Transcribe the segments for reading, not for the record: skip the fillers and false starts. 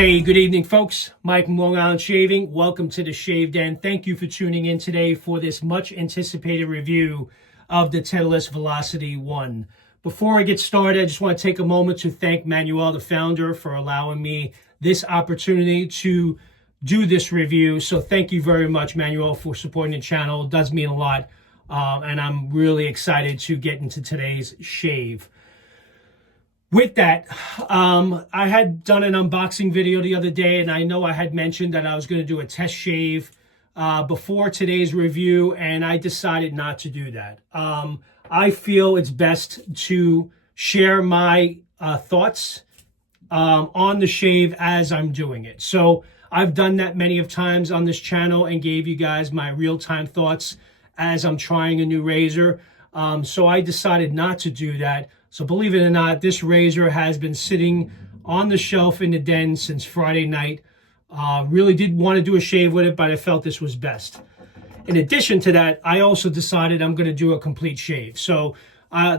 Hey, good evening, folks. Mike from Long Island Shaving. Welcome to the Shave Den. Thank you for tuning in today for this much anticipated review of the Tedalus Velocity One. Before I get started, I just want to take a moment to thank Manuel, the founder, for allowing me this opportunity to do this review. So thank you very much, Manuel, for supporting the channel. It does mean a lot. And I'm really excited to get into today's shave. With that, I had done an unboxing video the other day, and I know I had mentioned that I was going to do a test shave before today's review, and I decided not to do that. I feel it's best to share my thoughts on the shave as I'm doing it. So I've done that many of times on this channel and gave you guys my real-time thoughts as I'm trying a new razor. So I decided not to do that. So believe it or not, this razor has been sitting on the shelf in the den since Friday night. Really did want to do a shave with it, but I felt this was best. In addition to that, I also decided I'm going to do a complete shave. So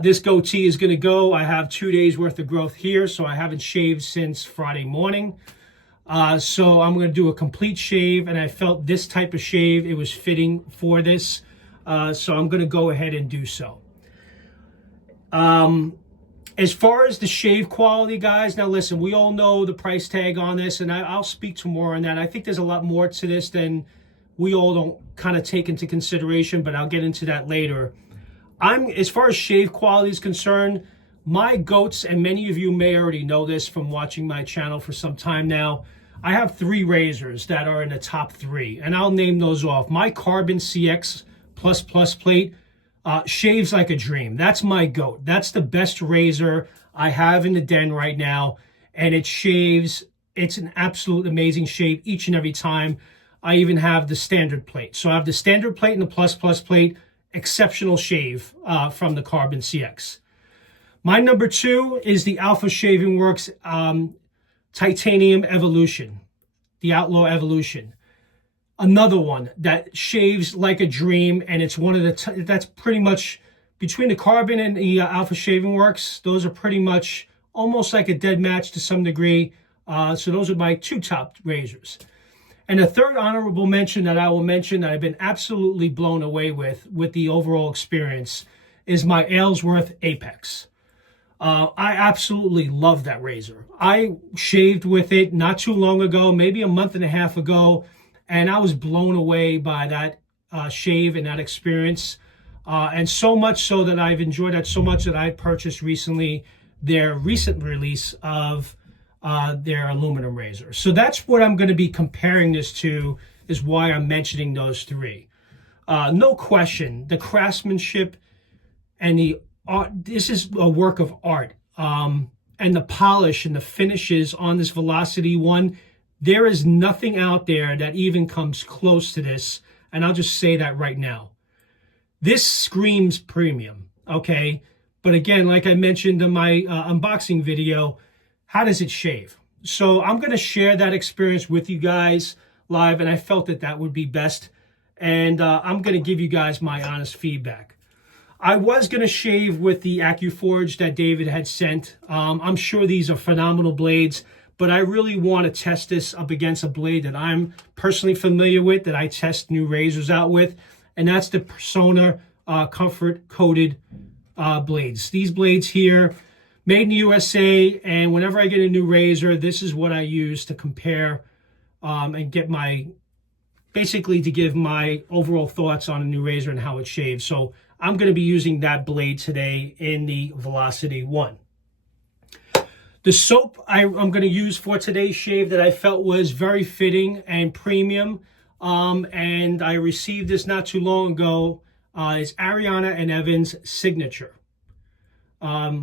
this goatee is going to go. I have 2 days worth of growth here, so I haven't shaved since Friday morning. So I'm going to do a complete shave, and I felt this type of shave, it was fitting for this. So I'm going to go ahead and do so. As far as the shave quality, guys, now listen, we all know the price tag on this, and I'll speak to more on that. I think there's a lot more to this than we all don't kind of take into consideration, but I'll get into that later. As far as shave quality is concerned, my goats, and many of you may already know this from watching my channel for some time now, I have 3 razors that are in the top 3, and I'll name those off. My Carbon CX++ plate shaves like a dream. That's my goat. That's the best razor I have in the den right now, and it shaves. It's an absolute amazing shave each and every time. I even have the standard plate. So I have the standard plate and the plus plate. Exceptional shave from the Carbon CX. My number 2 is the Alpha Shaving Works Titanium Evolution, the Outlaw Evolution. Another one that shaves like a dream, and it's one of the, that's pretty much, between the Carbon and the Alpha Shaving Works, those are pretty much almost like a dead match to some degree. So those are my 2 top razors. And a third honorable mention that I will mention that I've been absolutely blown away with the overall experience is my Aylesworth Apex. I absolutely love that razor. I shaved with it not too long ago, maybe a month and a half ago, and I was blown away by that shave and that experience. And so much so that I've enjoyed that so much that I purchased recently their recent release of their aluminum razor. So that's what I'm going to be comparing this to, is why I'm mentioning those 3. No question, the craftsmanship and the art, this is a work of art. And the polish and the finishes on this Velocity One, there is nothing out there that even comes close to this, and I'll just say that right now. This screams premium, okay? But again, like I mentioned in my unboxing video, how does it shave? So I'm going to share that experience with you guys live, and I felt that that would be best, and I'm going to give you guys my honest feedback. I was going to shave with the AccuForge that David had sent. I'm sure these are phenomenal blades, but I really want to test this up against a blade that I'm personally familiar with, that I test new razors out with, and that's the Persona Comfort Coated blades. These blades here, made in the USA, and whenever I get a new razor, this is what I use to compare and get my, basically to give my overall thoughts on a new razor and how it shaves. So I'm going to be using that blade today in the Velocity One. The soap I'm going to use for today's shave that I felt was very fitting and premium, and I received this not too long ago, is Ariana and Evans Signature. I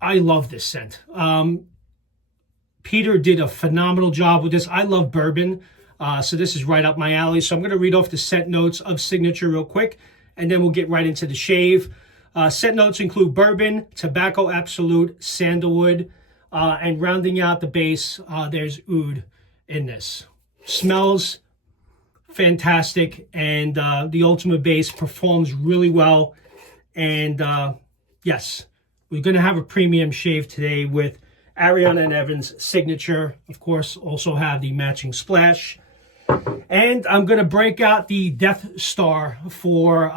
love this scent. Peter did a phenomenal job with this. I love bourbon, so this is right up my alley. So I'm going to read off the scent notes of Signature real quick, and then we'll get right into the shave. Scent notes include bourbon, tobacco absolute, sandalwood, and rounding out the base, there's oud in this. Smells fantastic, and the Ultimate base performs really well. And yes, we're going to have a premium shave today with Ariana and Evans signature. Of course, also have the matching splash. And I'm going to break out the Death Star for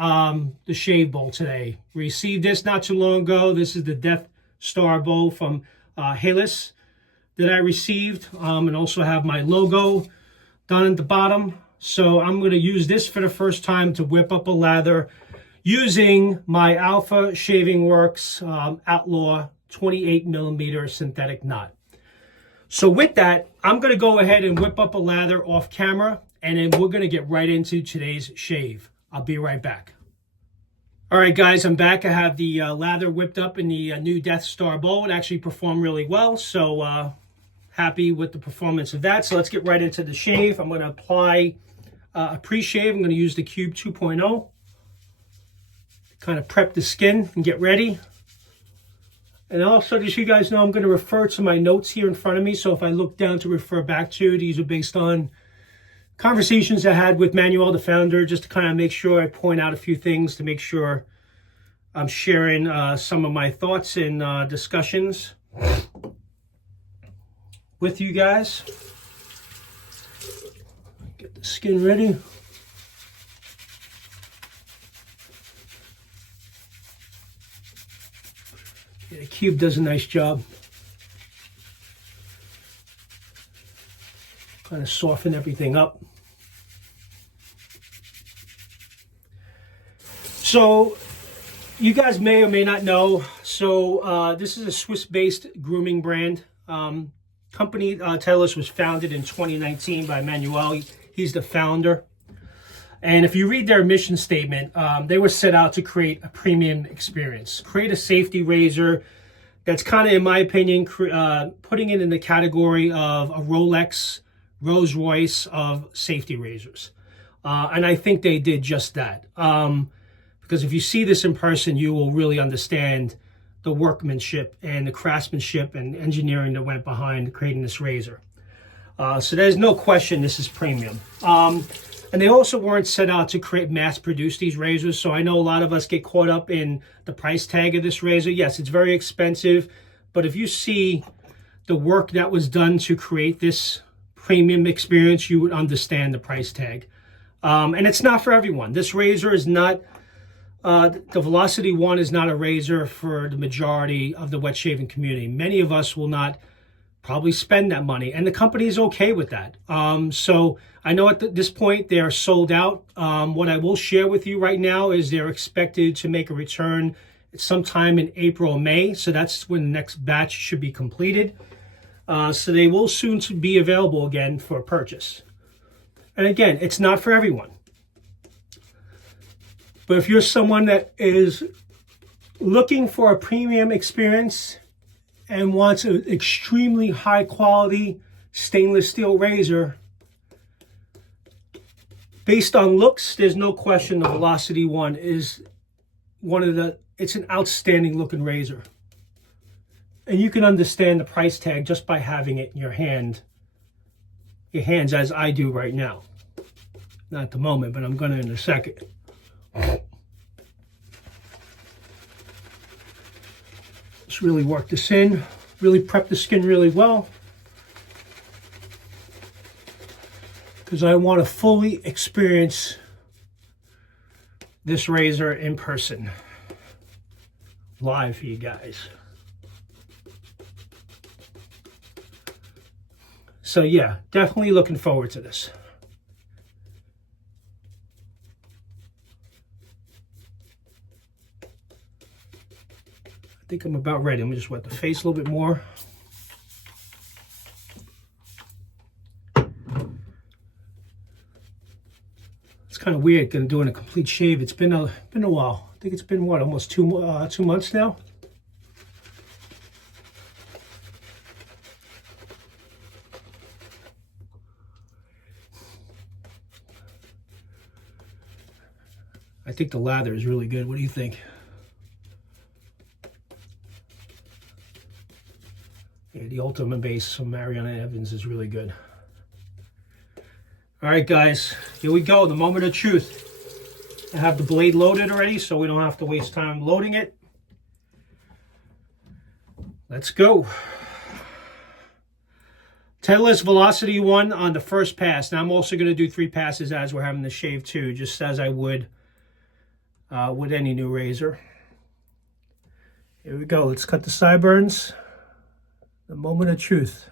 the shave bowl today. Received this not too long ago. This is the Death Star bowl from Tedalus that I received. And also have my logo done at the bottom. So I'm going to use this for the first time to whip up a lather using my Alpha Shaving Works Outlaw 28mm synthetic knot. So with that, I'm going to go ahead and whip up a lather off camera, and then we're going to get right into today's shave. I'll be right back. All right, guys, I'm back. I have the lather whipped up in the new Death Star bowl. It actually performed really well, so happy with the performance of that. So let's get right into the shave. I'm going to apply a pre-shave. I'm going to use the Cube 2.0. Kind of prep the skin and get ready. And also, just so you guys know, I'm going to refer to my notes here in front of me. So if I look down to refer back to, these are based on conversations I had with Manuel, the founder, just to kind of make sure I point out a few things to make sure I'm sharing some of my thoughts and discussions with you guys. Get the skin ready. The Cube does a nice job. Kind of soften everything up. So you guys may or may not know, so this is a Swiss-based grooming brand. Company Tedalus was founded in 2019 by Manuel. He's the founder. And if you read their mission statement, they were set out to create a premium experience, create a safety razor that's kind of, in my opinion, putting it in the category of a Rolex, Rolls Royce of safety razors. And I think they did just that. Because if you see this in person, you will really understand the workmanship and the craftsmanship and engineering that went behind creating this razor. So there's no question this is premium. And they also weren't set out to mass produce these razors. So I know a lot of us get caught up in the price tag of this razor. Yes, it's very expensive, but if you see the work that was done to create this premium experience, you would understand the price tag. And it's not for everyone. This razor is not, the Velocity One is not a razor for the majority of the wet shaving community. Many of us will not probably spend that money, and the company is okay with that. So I know at this point they are sold out. What I will share with you right now is they're expected to make a return sometime in April or May. So that's when the next batch should be completed. So they will soon be available again for purchase. And again, it's not for everyone. But if you're someone that is looking for a premium experience and wants an extremely high quality stainless steel razor, based on looks, there's no question the Velocity One is it's an outstanding looking razor. And you can understand the price tag just by having it in your hands as I do right now. Not at the moment, but I'm gonna in a second. Just really work this in, really prep the skin really well, because I want to fully experience this razor in person, live for you guys. So yeah, definitely looking forward to this. I think I'm about ready. Let me just wet the face a little bit more. It's kind of weird doing a complete shave. It's been a while. I think it's been what, almost 2 months now. I think the lather is really good. What do you think? Yeah, the Ultimate Base from Ariana Evans is really good. All right, guys, here we go. The moment of truth. I have the blade loaded already, so we don't have to waste time loading it. Let's go. Tedalus Velocity One on the first pass. Now I'm also going to do 3 passes as we're having the shave too, just as I would with any new razor. Here we go. Let's cut the sideburns. The moment of truth.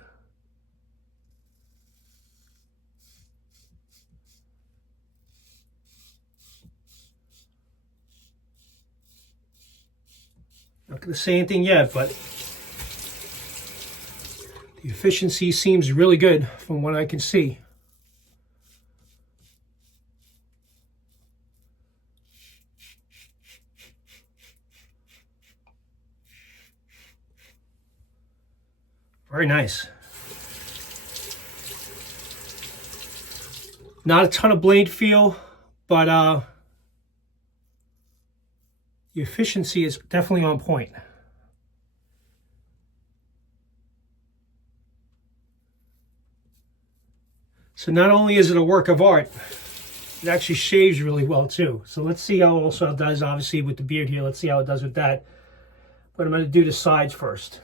Not going to say anything yet, but the efficiency seems really good from what I can see. Very nice. Not a ton of blade feel, but the efficiency is definitely on point. So not only is it a work of art, it actually shaves really well too. So let's see how also it does, obviously, with the beard here. Let's see how it does with that. But I'm going to do the sides first.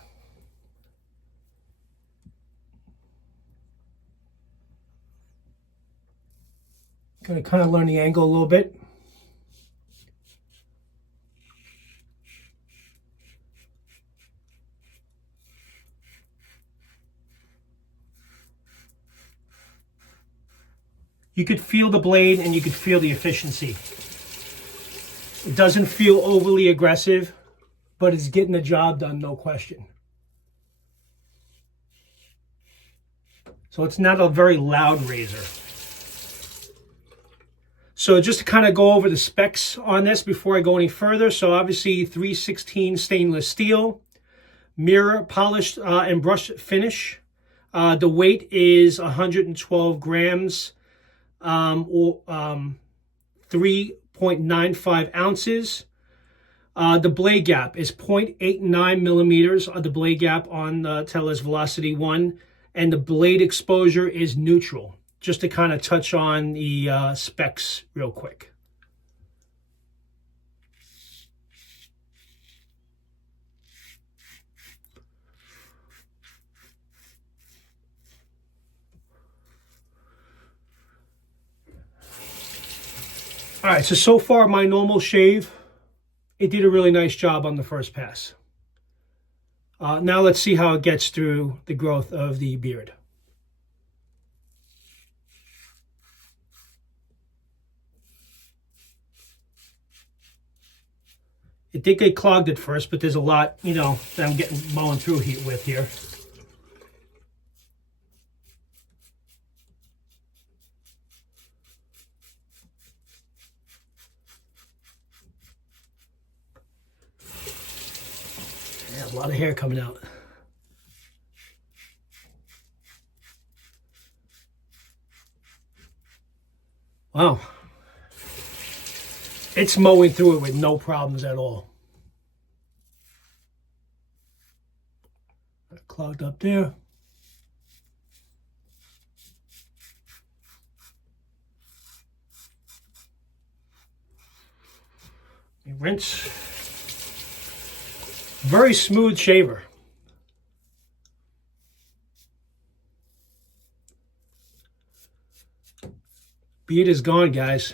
Going to kind of learn the angle a little bit. You could feel the blade and you could feel the efficiency. It doesn't feel overly aggressive, but it's getting the job done, no question. So it's not a very loud razor. So just to kind of go over the specs on this before I go any further. So obviously 316 stainless steel, mirror polished and brushed finish. The weight is 112 grams or 3.95 ounces. The blade gap is 0.89 millimeters of the blade gap on the Tedalus Velocity One, and the blade exposure is neutral. Just to kind of touch on the specs real quick. All right, so far my normal shave, it did a really nice job on the first pass. Now let's see how it gets through the growth of the beard. It did get clogged at first, but there's a lot, you know, that I'm getting mowing through with here. Yeah, a lot of hair coming out. Wow. It's mowing through it with no problems at all. Clogged up there. Rinse. Very smooth shaver. Beard is gone, guys.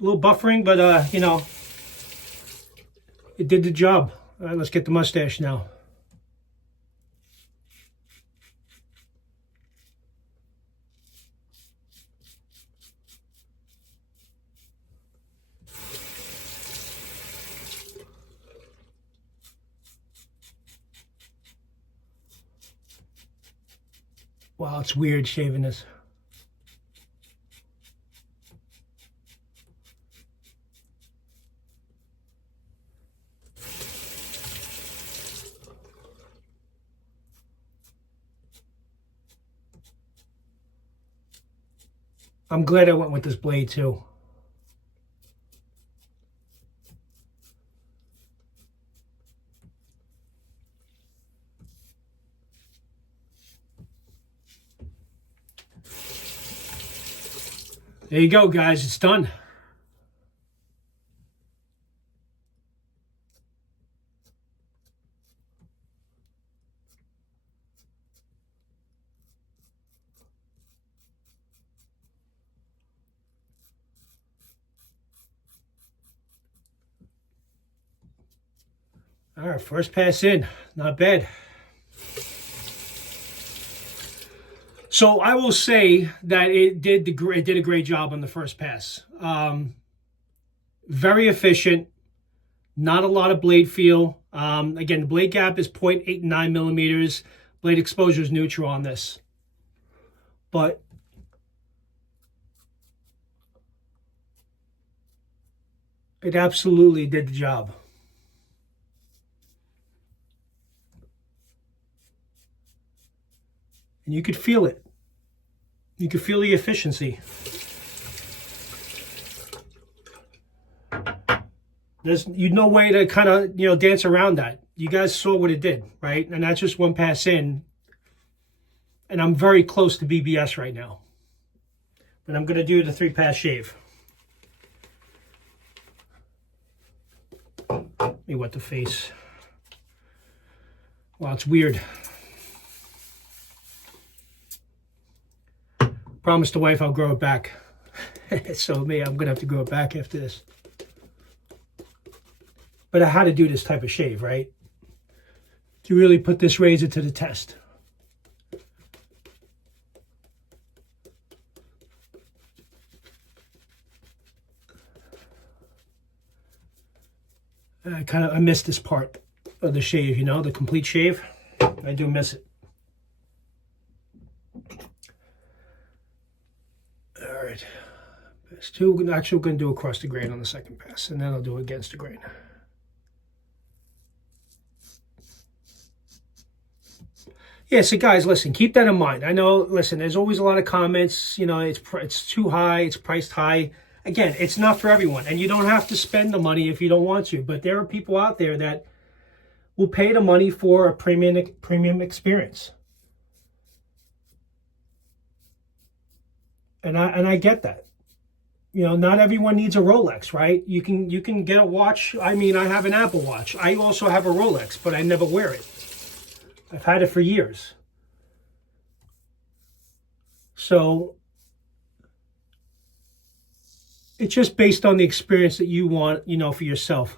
A little buffering, but you know, it did the job. All right, let's get the mustache now. Wow, it's weird shaving this. I'm glad I went with this blade too. There you go, guys. It's done. All right, first pass in, not bad. So I will say that it did a great job on the first pass. Very efficient, not a lot of blade feel. Again, the blade gap is 0.89 millimeters. Blade exposure is neutral on this. But it absolutely did the job. And you could feel it. You could feel the efficiency. There's no way to kind of, dance around that. You guys saw what it did, right? And that's just one pass in. And I'm very close to BBS right now. But I'm going to do the 3-pass shave. Let me wet the face. Wow, it's weird. Promised the wife I'll grow it back. So I'm going to have to grow it back after this. But I had to do this type of shave, right? To really put this razor to the test. I miss this part of the shave, the complete shave. I do miss it. All right. Pass 2. Actually, we're going to do across the grain on the second pass, and then I'll do against the grain. Yeah, so guys, listen, keep that in mind. I know, listen, there's always a lot of comments, it's too high, it's priced high. Again, it's not for everyone, and you don't have to spend the money if you don't want to, but there are people out there that will pay the money for a premium experience. And I get that. Not everyone needs a Rolex, right? You can get a watch. I mean, I have an Apple Watch. I also have a Rolex, but I never wear it. I've had it for years. So it's just based on the experience that you want, for yourself.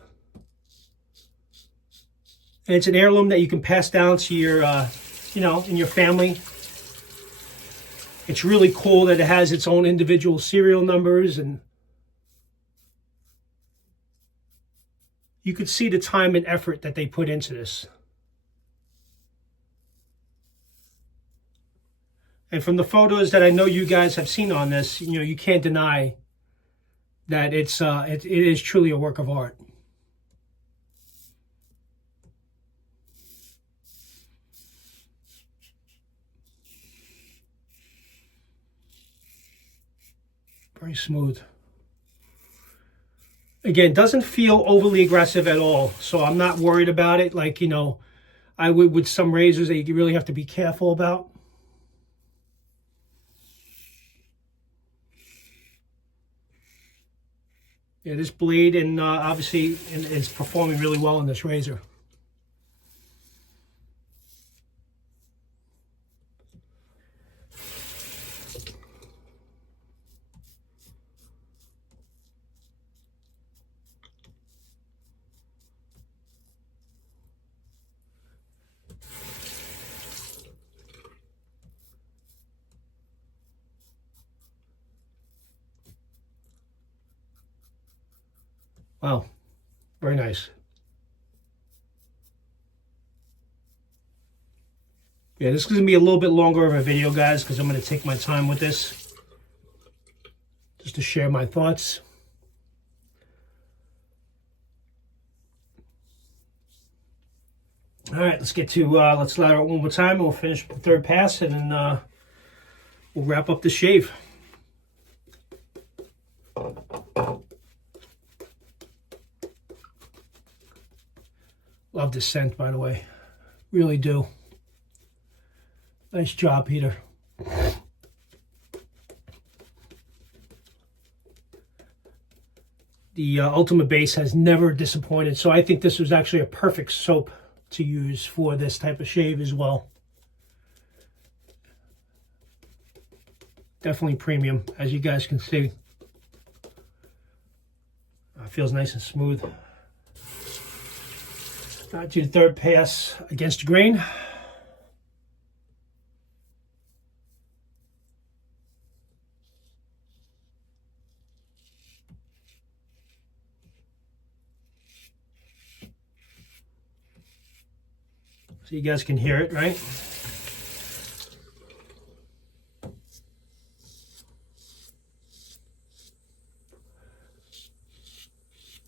And it's an heirloom that you can pass down to your, in your family. It's really cool that it has its own individual serial numbers, and you could see the time and effort that they put into this. And from the photos that I know you guys have seen on this, you can't deny that it is truly a work of art. Very smooth. Again, doesn't feel overly aggressive at all, so I'm not worried about it. Like, I would with some razors that you really have to be careful about. Yeah, this blade and obviously is performing really well in this razor. Wow, very nice. Yeah, this is going to be a little bit longer of a video, guys, because I'm going to take my time with this, just to share my thoughts. All right, let's get to, let's ladder it one more time, and we'll finish the 3rd pass, and then we'll wrap up the shave. Love this scent, by the way. Really do. Nice job, Peter. The Ultimate Base has never disappointed, so I think this was actually a perfect soap to use for this type of shave as well. Definitely premium, as you guys can see. Feels nice and smooth. Now do the third pass against the grain. So you guys can hear it, right?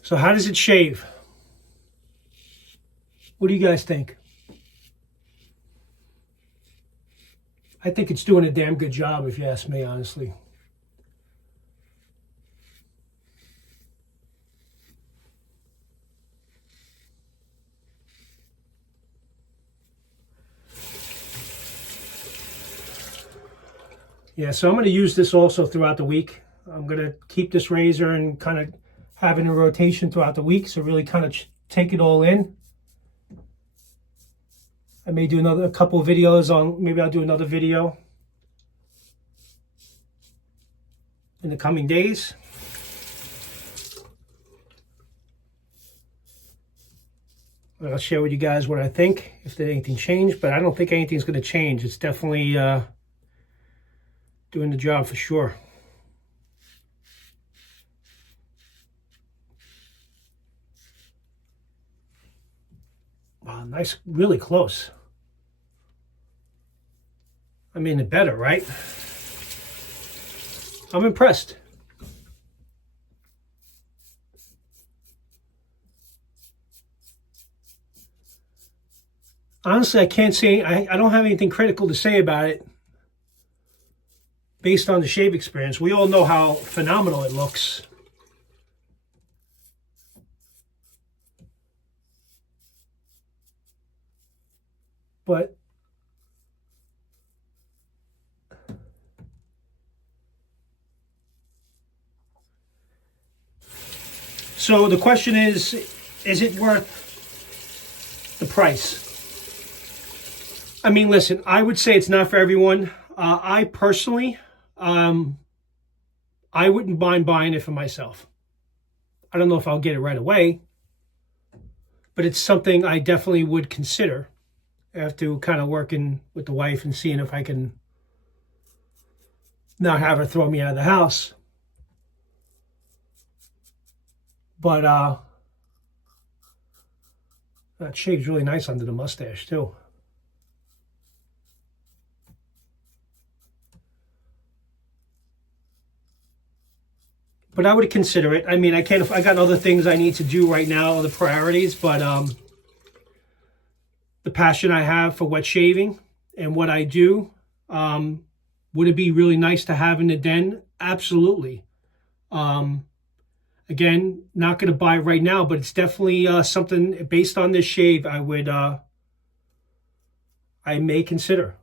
So how does it shave? What do you guys think? I think it's doing a damn good job, if you ask me, honestly. Yeah, so I'm going to use this also throughout the week. I'm going to keep this razor and kind of have it in rotation throughout the week, so really kind of take it all in. I may do a couple of videos on, maybe I'll do another video in the coming days. I'll share with you guys what I think, if there's anything changed, but I don't think anything's going to change. It's definitely doing the job for sure. Wow, nice, really close. I mean, it better, right? I'm impressed. Honestly, I can't say, I don't have anything critical to say about it based on the shave experience. We all know how phenomenal it looks. But so the question is it worth the price? I mean, listen, I would say it's not for everyone. I personally, I wouldn't mind buying it for myself. I don't know if I'll get it right away, but it's something I definitely would consider after kind of working with the wife and seeing if I can not have her throw me out of the house. But that shaves really nice under the mustache too. But I would consider it. I mean, I got other things I need to do right now, other priorities, but the passion I have for wet shaving and what I do, would it be really nice to have in the den? Absolutely. Again, not going to buy it right now, but it's definitely something based on this shave I may consider.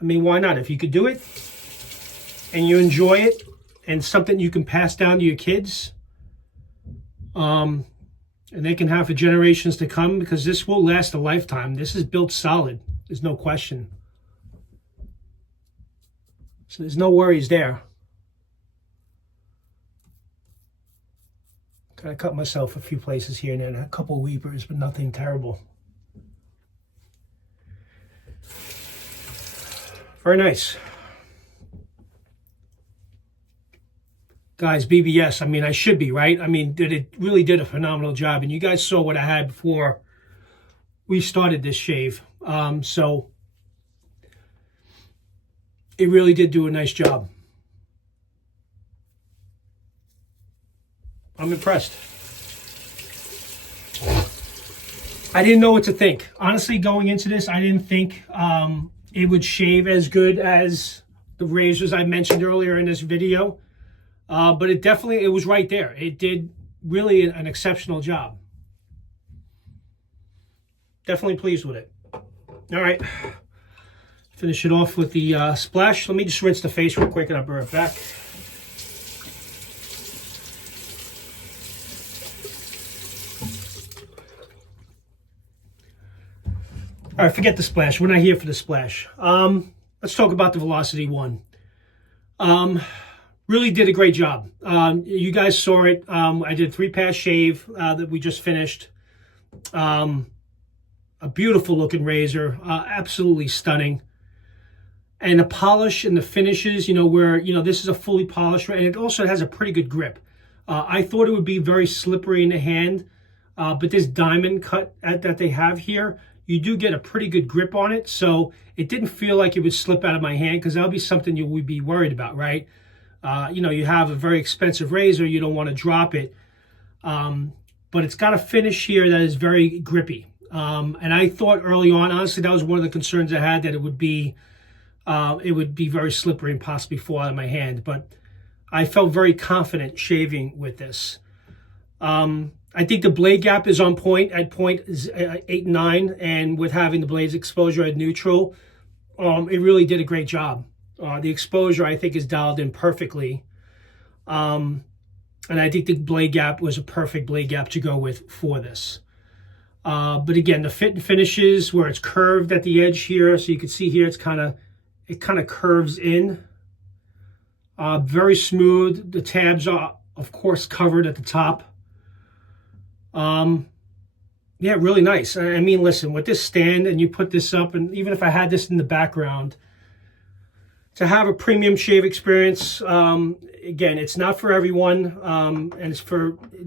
I mean, why not? If you could do it and you enjoy it and something you can pass down to your kids, and they can have for generations to come, because this will last a lifetime. This is built solid. There's no question. So there's no worries there. I cut myself a few places here and there, a couple of weepers, but nothing terrible. Very nice. Guys, BBS, I mean, I should be, right? I mean, it really did a phenomenal job. And you guys saw what I had before we started this shave. So it really did do a nice job. I'm impressed. I didn't know what to think. Honestly, going into this, I didn't think it would shave as good as the razors I mentioned earlier in this video. But it was right there. It did really an exceptional job. Definitely pleased with it. All right. Finish it off with the splash. Let me just rinse the face real quick and I'll be right back. All right, forget the splash. We're not here for the splash. Let's talk about the Velocity One. really did a great job. You guys saw it. I did a 3-pass shave that we just finished. A beautiful looking razor, absolutely stunning. And the polish and the finishes, where, this is a fully polished, and it also has a pretty good grip. I thought it would be very slippery in the hand, but this diamond cut that they have here, you do get a pretty good grip on it. So it didn't feel like it would slip out of my hand, because that would be something you would be worried about, right? You have a very expensive razor, you don't want to drop it. But it's got a finish here that is very grippy. And I thought early on, honestly, that was one of the concerns I had, that it would be very slippery and possibly fall out of my hand. But I felt very confident shaving with this. I think the blade gap is on point at 0.89, and with having the blades exposure at neutral, it really did a great job. The exposure, I think, is dialed in perfectly. And I think the blade gap was a perfect blade gap to go with for this. But again, the fit and finishes, where it's curved at the edge here, so you can see here it kind of curves in. Very smooth. The tabs are, of course, covered at the top. Yeah, really nice. I mean, listen, with this stand, and you put this up, and even if I had this in the background, to have a premium shave experience, again, it's not for everyone, and it's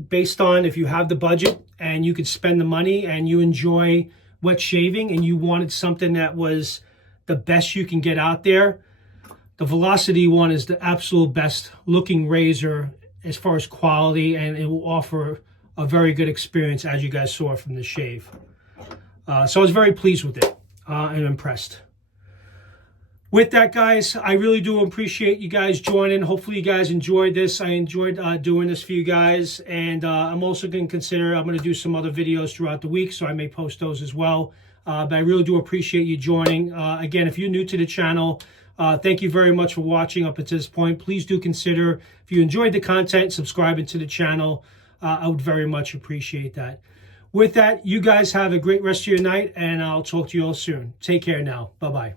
based on if you have the budget and you could spend the money and you enjoy wet shaving and you wanted something that was the best you can get out there. The Velocity One is the absolute best looking razor as far as quality, and it will offer a very good experience, as you guys saw from the shave. So I was very pleased with it and impressed. With that, guys, I really do appreciate you guys joining. Hopefully you guys enjoyed this. I enjoyed doing this for you guys. And I'm also going to do some other videos throughout the week, so I may post those as well. But I really do appreciate you joining. Again, if you're new to the channel, thank you very much for watching up until this point. Please do consider, if you enjoyed the content, subscribing to the channel. I would very much appreciate that. With that, you guys have a great rest of your night, and I'll talk to you all soon. Take care now. Bye-bye.